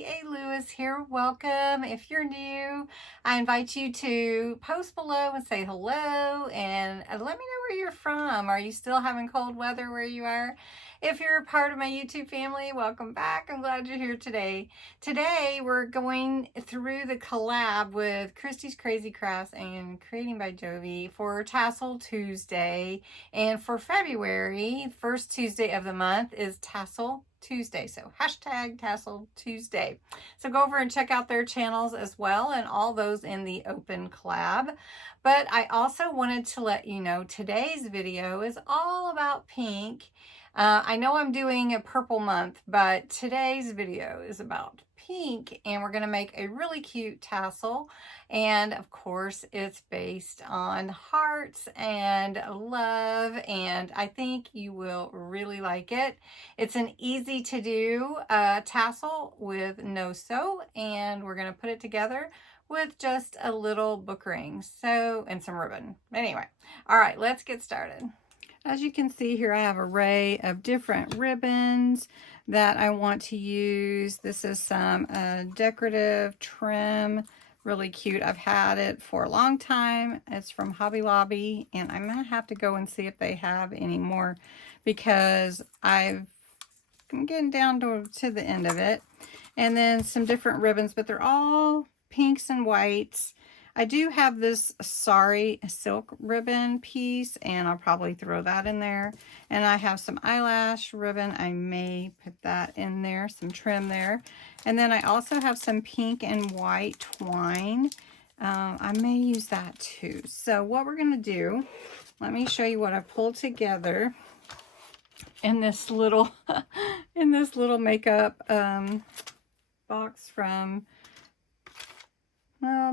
Kathy A. Lewis here. Welcome. If you're new, I invite you to post below and say hello and let me know where you're from. Are you still having cold weather where you are? If you're a part of my YouTube family, welcome back. I'm glad you're here today. Today, we're going through the collab with Christy's Crazy Crafts and Creating by Jovi for Tassel Tuesday. And for February, first Tuesday of the month is Tassel Tuesday. So hashtag Tassel Tuesday. So go over and check out their channels as well, and all those in the open collab. But I also wanted to let you know today's video is all about pink. I know I'm doing a purple month, but today's video is about pink, and we're going to make a really cute tassel. And of course, it's based on hearts and love, and I think you will really like it. It's an easy to do tassel with no sew, and we're going to put it together with just a little book ring, so, and some ribbon. Anyway, all right, let's get started. As you can see here, I have an array of different ribbons that I want to use. This is some decorative trim, really cute. I've had it for a long time. It's from Hobby Lobby, and I'm gonna have to go and see if they have any more because I'm getting down to the end of it. And then some different ribbons, but they're all pinks and whites. I do have this Sorry silk ribbon piece, and I'll probably throw that in there. And I have some eyelash ribbon. I may put that in there, some trim there. And then I also have some pink and white twine. I may use that too. So what we're going to do, let me show you what I pulled together in this little makeup box from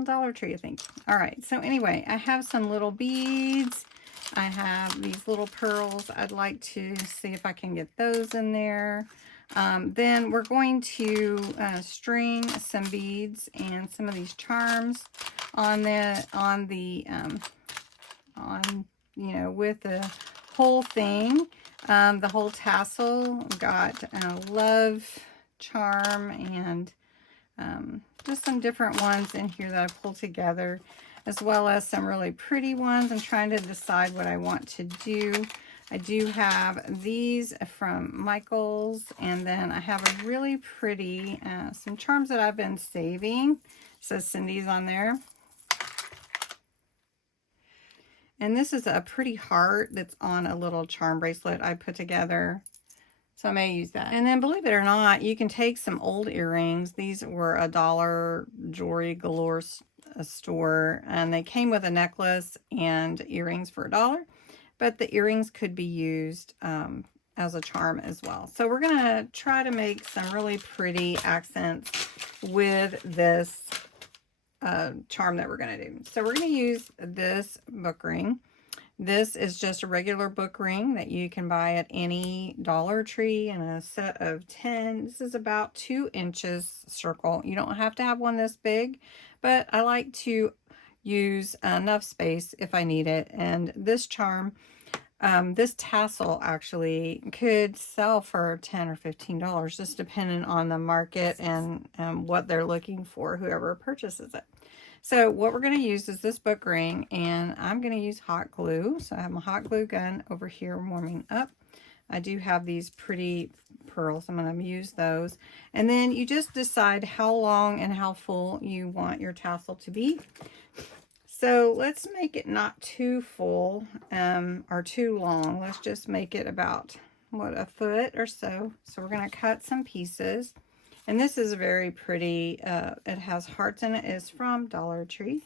Dollar Tree, I think. All right, so anyway, I have some little beads. I have these little pearls. I'd like to see if I can get those in there. Then we're going to string some beads and some of these charms on you know, with the whole thing. The whole tassel. We've got a love charm and just some different ones in here that I pulled together, as well as some really pretty ones. I'm trying to decide what I want to do. I do have these from Michael's, and then I have a really pretty, some charms that I've been saving. It says Cindy's on there. And this is a pretty heart that's on a little charm bracelet I put together. So I may use that. And then, believe it or not, you can take some old earrings. These were a Dollar Jewelry Galore store, and they came with a necklace and earrings for $1. But the earrings could be used as a charm as well. So we're going to try to make some really pretty accents with this charm that we're going to do. So we're going to use this book ring. This is just a regular book ring that you can buy at any Dollar Tree in a set of 10. This is about 2 inches circle. You don't have to have one this big, but I like to use enough space if I need it. And this charm, this tassel actually could sell for $10 or $15, just depending on the market and what they're looking for, whoever purchases it. So what we're going to use is this book ring, and I'm going to use hot glue. So I have my hot glue gun over here warming up. I do have these pretty pearls. I'm going to use those. And then you just decide how long and how full you want your tassel to be. So let's make it not too full or too long. Let's just make it about, what, a foot or so. So we're going to cut some pieces. And this is very pretty. It has hearts in it. It's from Dollar Tree.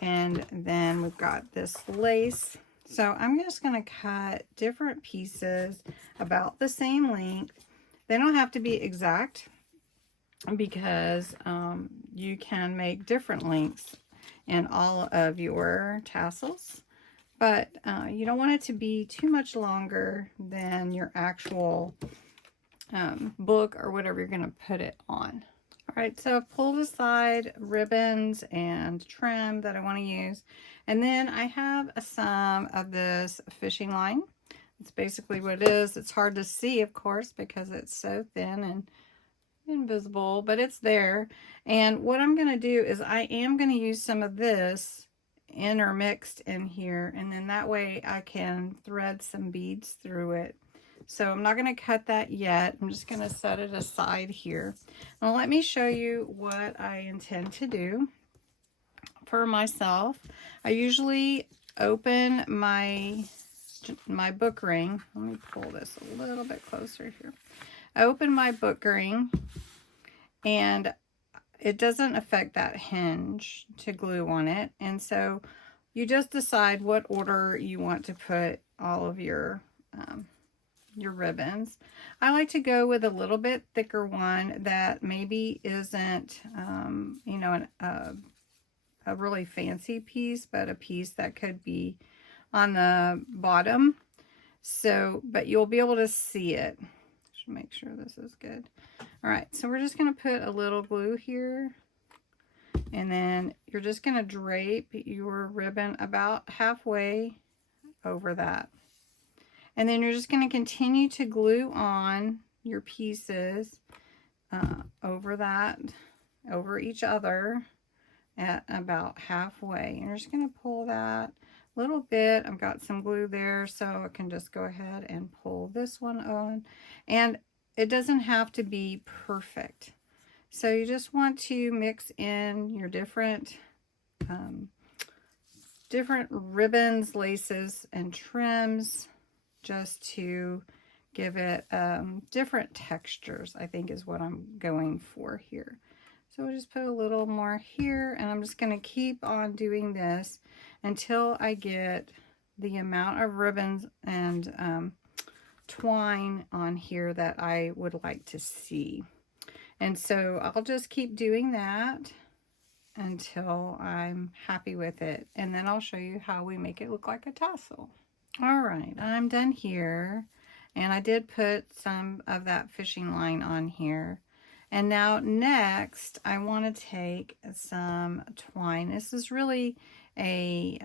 And then we've got this lace. So I'm just going to cut different pieces about the same length. They don't have to be exact because you can make different lengths in all of your tassels. But you don't want it to be too much longer than your actual book or whatever you're going to put it on. All right, so I've pulled aside ribbons and trim that I want to use. And then I have some of this fishing line. It's basically what it is. It's hard to see, of course, because it's so thin and invisible, but it's there. And what I'm going to do is I am going to use some of this intermixed in here, and then that way I can thread some beads through it. So I'm not going to cut that yet. I'm just going to set it aside here. Now let me show you what I intend to do for myself. I usually open my book ring. Let me pull this a little bit closer here. I open my book ring, and it doesn't affect that hinge to glue on it. And so you just decide what order you want to put all of your ribbons. I like to go with a little bit thicker one that maybe isn't, you know, a really fancy piece, but a piece that could be on the bottom. So, but you'll be able to see it. Should make sure this is good. All right, so we're just going to put a little glue here, and then you're just going to drape your ribbon about halfway over that. And then you're just going to continue to glue on your pieces over that, over each other at about halfway. And you're just going to pull that a little bit. I've got some glue there, so I can just go ahead and pull this one on. And it doesn't have to be perfect. So you just want to mix in your different ribbons, laces, and trims, just to give it different textures, I think is what I'm going for here. So we'll just put a little more here, and I'm just going to keep on doing this until I get the amount of ribbons and twine on here that I would like to see. And so I'll just keep doing that until I'm happy with it, and then I'll show you how we make it look like a tassel. All right, I'm done here, and I did put some of that fishing line on here. And now next, I want to take some twine. This is really a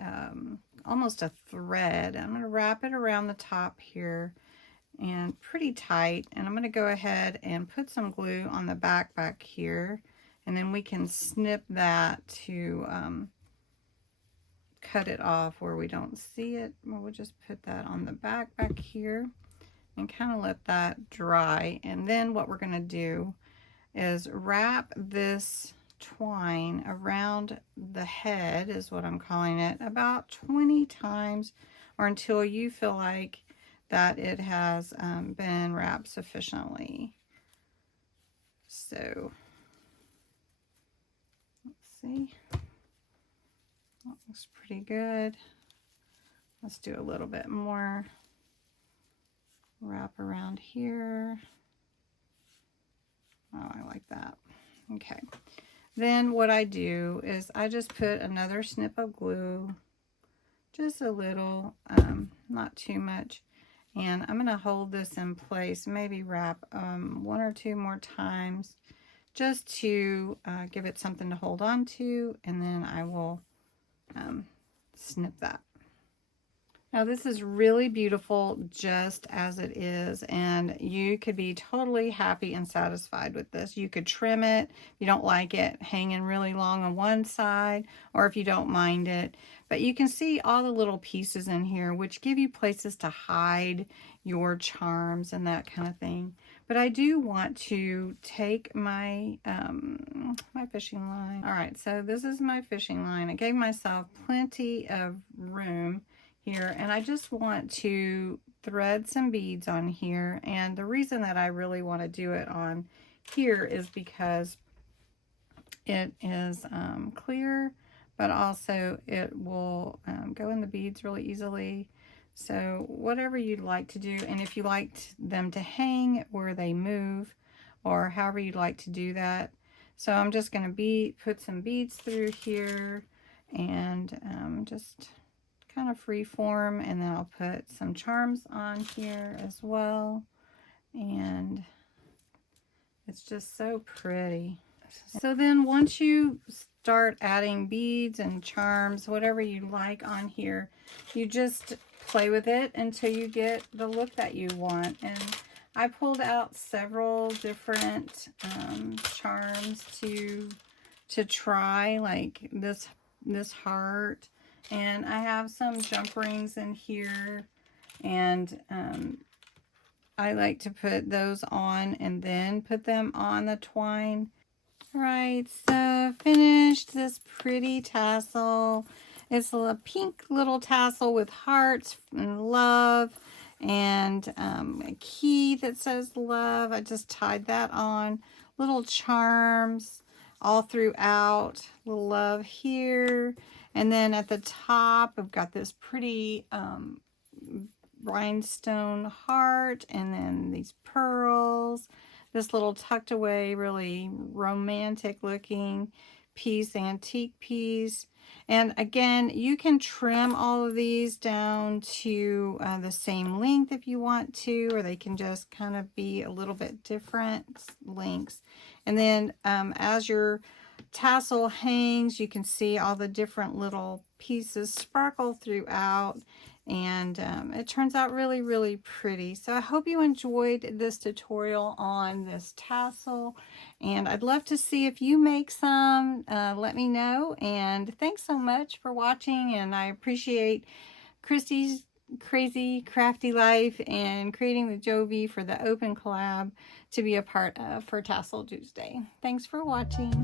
almost a thread. I'm going to wrap it around the top here and pretty tight. And I'm going to go ahead and put some glue on the back here, and then we can snip that to cut it off where we don't see it. We'll just put that on the back here and kind of let that dry. And then what we're going to do is wrap this twine around the head, is what I'm calling it, about 20 times, or until you feel like that it has been wrapped sufficiently. So let's see. That looks pretty good. Let's do a little bit more. Wrap around here. Oh, I like that. Okay. Then what I do is I just put another snip of glue, just a little, not too much. And I'm going to hold this in place, maybe wrap 1 or 2 more times, just to give it something to hold on to, and then I will snip that. Now this is really beautiful just as it is, and you could be totally happy and satisfied with this. You could trim it if you don't like it hanging really long on one side, or if you don't mind it. But you can see all the little pieces in here, which give you places to hide your charms and that kind of thing. But I do want to take my my fishing line. All right, so this is my fishing line. I gave myself plenty of room here, and I just want to thread some beads on here. And the reason that I really want to do it on here is because it is clear, but also it will go in the beads really easily. So whatever you'd like to do, and if you liked them to hang where they move, or however you'd like to do that. So I'm just going to put some beads through here, and just kind of free form, and then I'll put some charms on here as well, and it's just so pretty. So then once you start adding beads and charms, whatever you like on here, you just play with it until you get the look that you want. And I pulled out several different charms to try, like this heart, and I have some jump rings in here, and I like to put those on and then put them on the twine. Right, so finished this pretty tassel. It's a pink little tassel with hearts and love, and a key that says love. I just tied that on. Little charms all throughout. Little love here. And then at the top, I've got this pretty rhinestone heart, and then these pearls. This little tucked away, really romantic looking piece, antique piece. And again, you can trim all of these down to the same length if you want to, or they can just kind of be a little bit different lengths. And then as your tassel hangs, you can see all the different little pieces sparkle throughout. And it turns out really, really pretty. So I hope you enjoyed this tutorial on this tassel, and I'd love to see if you make some. Let me know, and thanks so much for watching, and I appreciate Christy's Crazy Crafty Life and creating the Jovi for the open collab to be a part of for Tassel Tuesday. Thanks for watching.